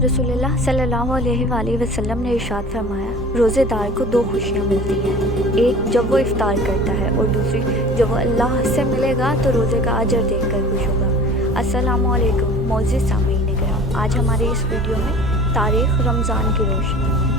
रसूलुल्लाह सल्लल्लाहु अलैहि वसल्लम ने इरशाद फरमाया, रोज़ेदार को दो खुशियाँ मिलती हैं। एक जब वो इफ़्तार करता है और दूसरी जब वो अल्लाह से मिलेगा तो रोज़े का अजर देखकर खुश होगा। अस्सलामु अलैकुम मोअज़्ज़िज़ सामीन किराम, आज हमारी इस वीडियो में तारीख़ रमज़ान की रोशनी